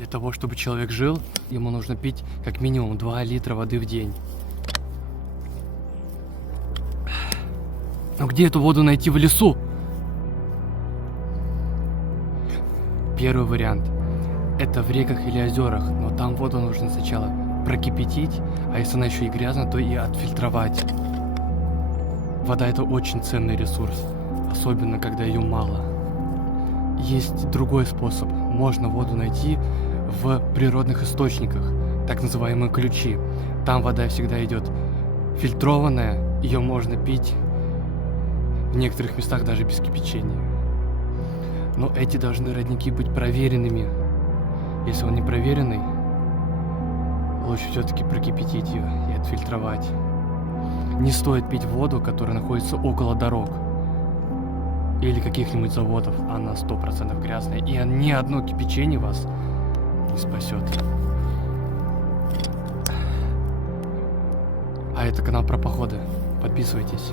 Для того, чтобы человек жил, ему нужно пить как минимум 2 литра воды в день. Но где эту воду найти в лесу? Первый вариант. Это в реках или озерах, но там воду нужно сначала прокипятить, а если она еще и грязная, то и отфильтровать. Вода — это очень ценный ресурс, особенно когда ее мало. Есть другой способ. Можно воду найти в природных источниках, так называемые ключи. Там вода всегда идет фильтрованная, ее можно пить в некоторых местах даже без кипячения. Но эти должны родники быть проверенными. Если он не проверенный, лучше все-таки прокипятить ее и отфильтровать. Не стоит пить воду, которая находится около дорог или каких-нибудь заводов. Она 100% грязная, и ни одно кипячение вас не спасет. А это канал про походы. Подписывайтесь.